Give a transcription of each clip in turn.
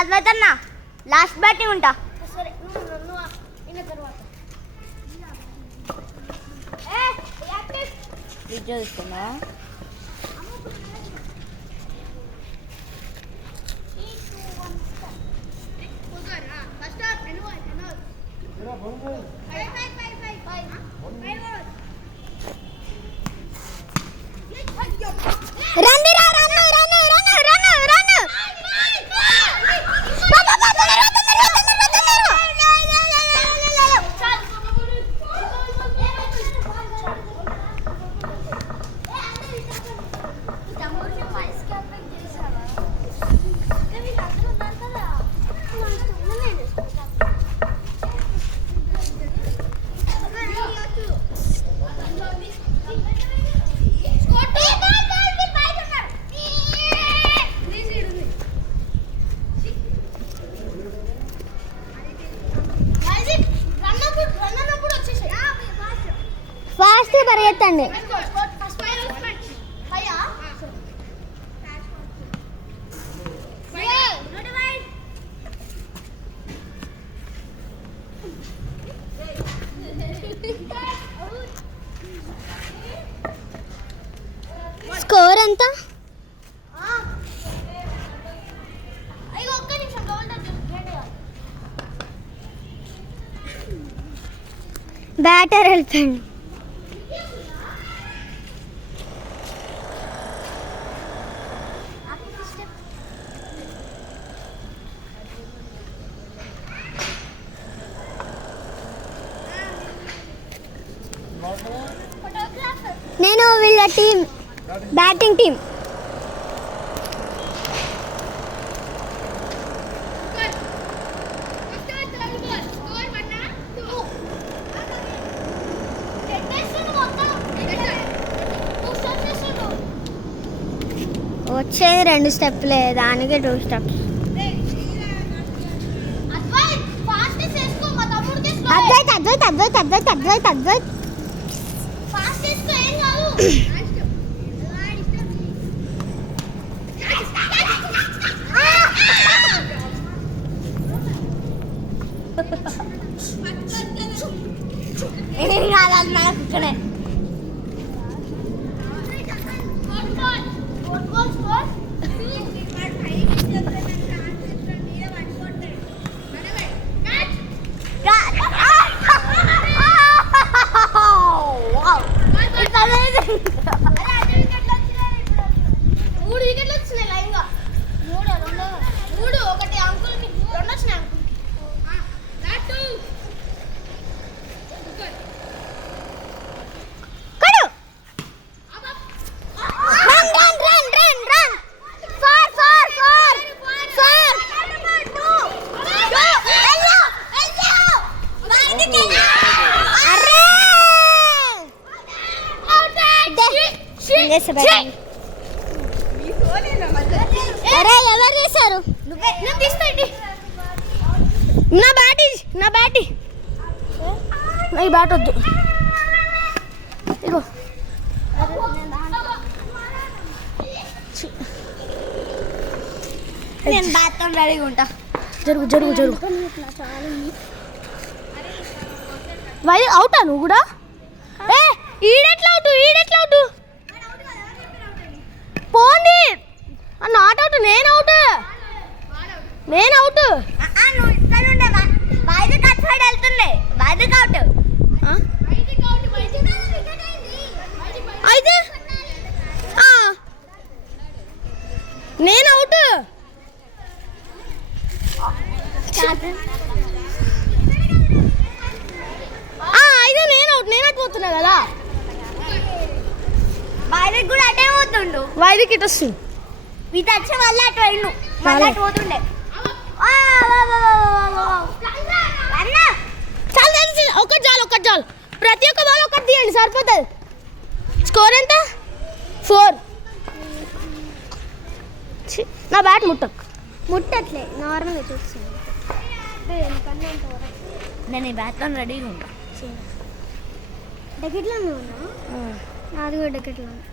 అద్వైతన్నా last batting ఉంటా. సరే విజయ్ ఇస్తున్నా. ఫాస్ట్ పరిగెత్తండి. స్కోర్ ఎంత? బ్యాటర్ వెళ్తాండి. నేను వీళ్ళ టీం బ్యాటింగ్ టీం. వచ్చేది 2 స్టెప్లే, దానికి 2 స్టెప్స్. అద్వైత్ అద్వైత్ అద్వైత్ అద్వైత్ అద్వైత్ అద్వైత్ ఏం కాదు మనకు ఇక్కడే. అరే ఎవరు చేశారు? నా బ్యాట్ ఈ బ్యాట్ వద్దు. ఇగో నేను బ్యాట్ తో రెడీగా ఉంటా. జరుగు జరుగు జరుగు. వైర్ అవుటా నువ్వు కూడా? ఈడెట్లా అవుట్ పోండి. Not out. నేను అవుట్. అయితే నేను అవుట్. అయితే నేను పోతున్నా కదా. వైద్యుకి కూడా అటే పోతుండు. వైద్యుకి ఇటు వస్తుంది. ఇది వచ్చే వల్ల అటు వెళ్ళు మళ్ళీ అటు పోతుండే. ఒకటి చాలు. ప్రతి ఒక్క బాల్ ఒకటి తీయండి సరిపోతుంది. స్కోర్ ఎంత? 4. నా బ్యాట్ ముట్టట్లే నార్మల్గా చూస్తుంది. నేను ఈ బ్యాట్తో రెడీగా ఉంటా. డకెట్లోనే ఉన్నా. నాది కూడా డకెట్లో ఉన్నా.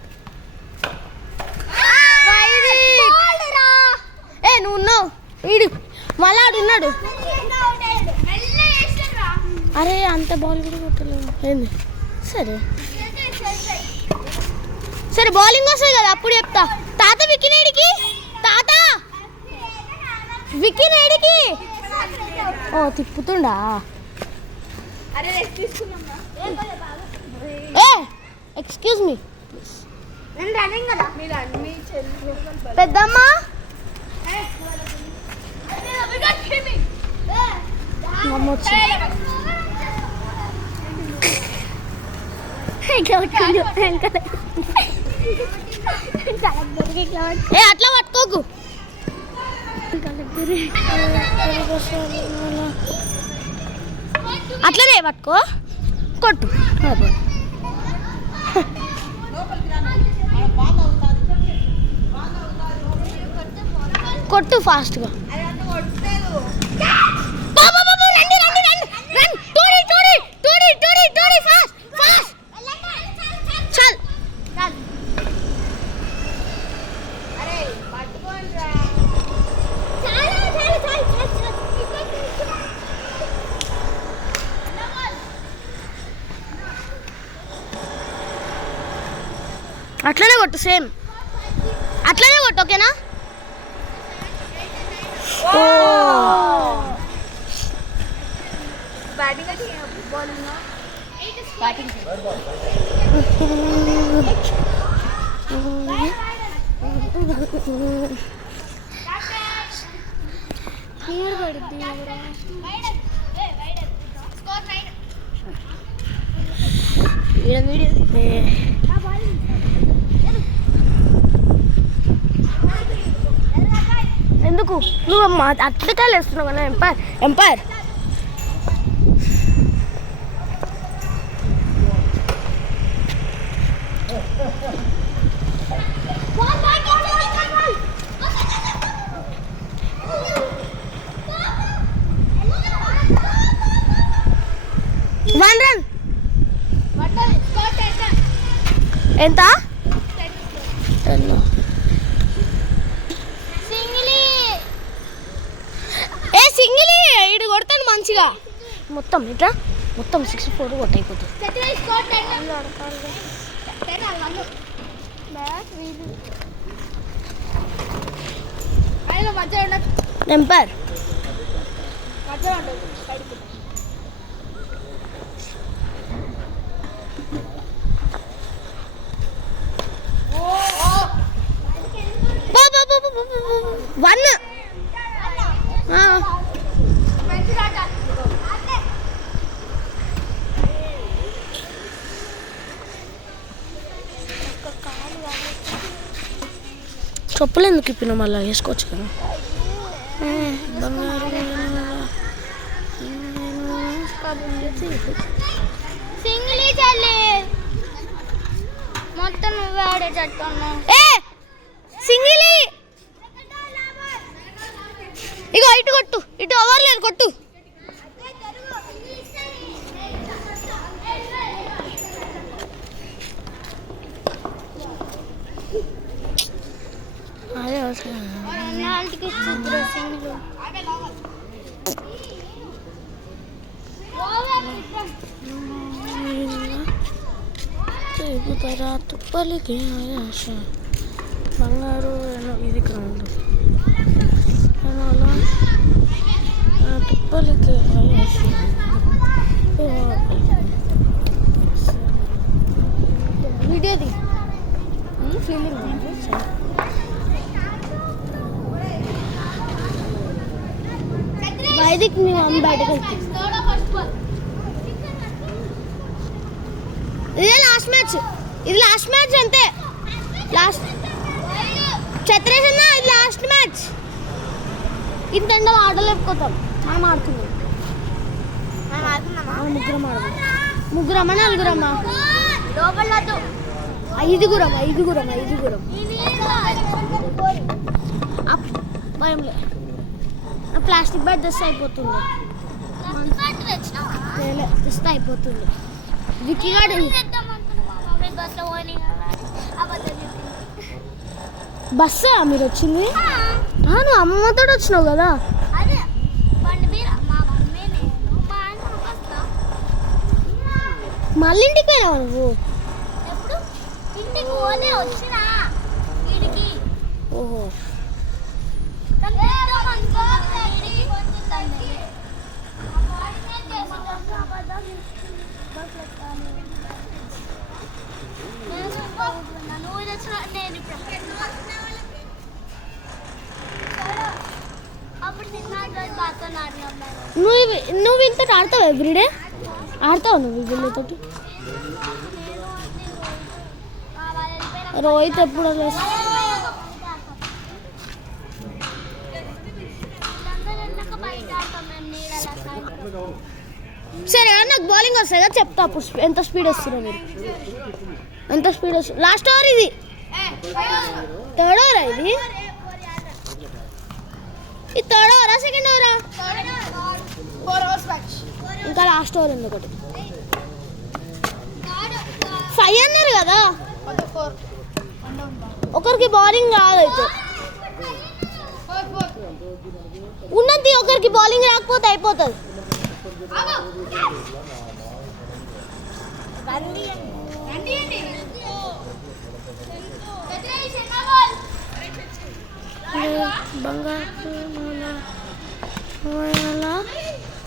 నువ్వు ఉన్నావు. వీడు మళ్ళీ ఆడున్నాడు. అరే అంత బాల్ కూడా కొట్టలేదు ఏంది. సరే సరే బౌలింగ్ వస్తుంది కదా అప్పుడు చెప్తా. తాత విక్కినేడికి, తాత విక్కినేడికి. ఓ తిప్పుతుండా. ఏ ఎక్స్క్యూజ్ మీ పెద్దమ్మ. అట్లా పట్టుకోకు. అట్లనే పట్టుకో కొట్టు. కొట్టు ఫాస్ట్గా. అట్లనే కొట్టు, సేమ్ అట్లనే కొట్టు. ఓకేనా? ఎందుకు నువ్వు అట్లకాయలు వేస్తున్నావు కదా ఎంపైర్ ఎంపైర్. ఎంత? ఏ సింగిలి ఇటు కొడతాను మంచిగా. మొత్తం ఇట్లా మొత్తం 64 కొట్ట అయిపోతుంది. Umpire one. చెప్పులు ఎందుకు ఇప్పినా మళ్ళీ వేసుకోవచ్చు కదా. సింగిలి చల్లి మొత్తం నువ్వే ఆడేటట్టు. సింగిలి ఇగో ఇటు కొట్టు, ఇటు అవ్వలేదు కొట్టు. అదే నాటికి సింగిల్ తిరుగుతారా తుప్పలికి ఆయాస బంగారు ఇది గ్రౌండ్ తుప్పలికి ఆయాస వీడియోది ఫీలింగ్ వైదిక్ నీ అమ్మ బయటకు వెళ్తుంది. ఇదే లాస్ట్ మ్యాచ్, ఇది లాస్ట్ మ్యాచ్ అంతే. లాస్ట్ ఛత్రేష్ అన్న ఇది లాస్ట్ మ్యాచ్. ఇంత ఎండలో ఆడలేకపోతాం. మనం ఆడుతున్నాం. ముగ్గురం ఆడుతున్నాం. ముగ్గురమ్మా నలుగురమ్మా? ఐదుగురం ఐదుగురం ఐదుగురం. భయంలే ప్లాస్టిక్ బ్యాట్ తెస్తే అయిపోతుంది. తెస్తే అయిపోతుంది. విక్కీగాడు బస్సా మీరు వచ్చింది? నువ్వు అమ్మతో వచ్చినావు కదా. అదే బండి మీద మా మమ్మీ నేను మా ఆయన వస్తా. మళ్ళీ ఇంటికి పోయినావు నువ్వు. ఎప్పుడు ఇంటికి పోలే వచ్చినా వీడికి. ఓహో నువ్వు ఇంత ఆడతావు ఎవ్రీడే. ఆడతావు నువ్వు వీళ్ళతోటి. రోహిత్ ఎప్పుడు సరే నాకు బౌలింగ్ వస్తుంది కదా చెప్తా అప్పుడు ఎంత స్పీడ్ వస్తుందో మీరు. ఎంత స్పీడ్ వస్తుంది. లాస్ట్ ఓవర్ ఇది. థర్డ్ ఓవరా ఇది. ఇది థర్డ్ ఓవరా సెకండ్ ఓవరా? ఇంకా లాస్ట్ ఓవర్ ఉంది ఒకటి. 5 అన్నారు కదా. ఒకరికి బౌలింగ్ రాదైతే ఉన్నది. ఒకరికి బౌలింగ్ రాకపోతే అయిపోతుంది.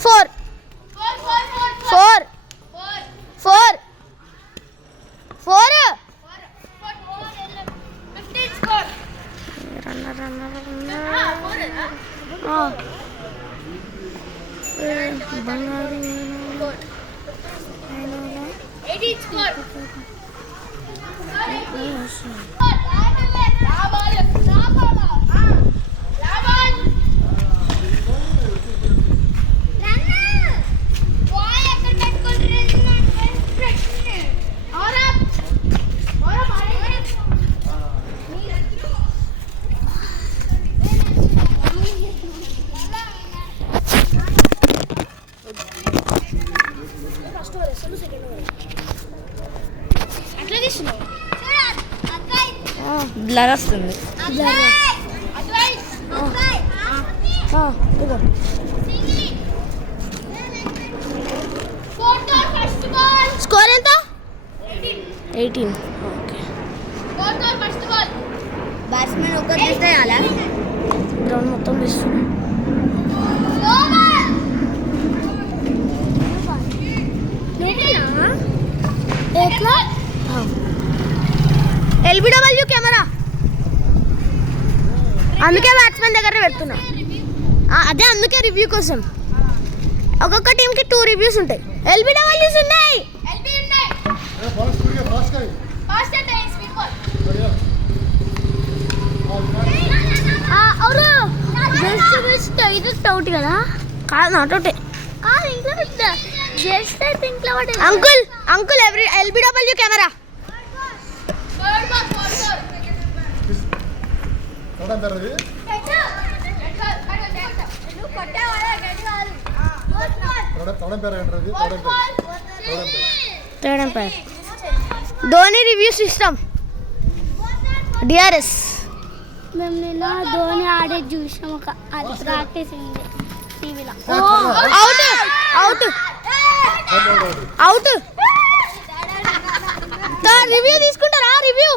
Four four four four blur వస్తుంది. స్కోర్ ఎంత? 18. ఓకే. బ్యాట్స్మెన్ ఒకరు తీస్తే అలా గ్రౌండ్ మొత్తం తీస్తుంది. LBW కెమెరా అందుకే బ్యాట్స్మెన్ దగ్గర పెడుతున్నా. అదే అందుకే రివ్యూ కోసం. ఒక్కొక్క టీంకి 2 రివ్యూస్ ఉంటాయి. LBWs ఉన్నాయి. అవును ఇది టౌట్ కదా. కాదు నాట్ అవుటే. Uncle uncle LBW camera. Dhoni review system DRS. మేము నిన్న ధోని ఆడే చూసాం. ఒక అది ప్రాక్టీస్ అయింది టీవీలో. Out out out. రివ్యూ తీసుకుంటారా? రివ్యూ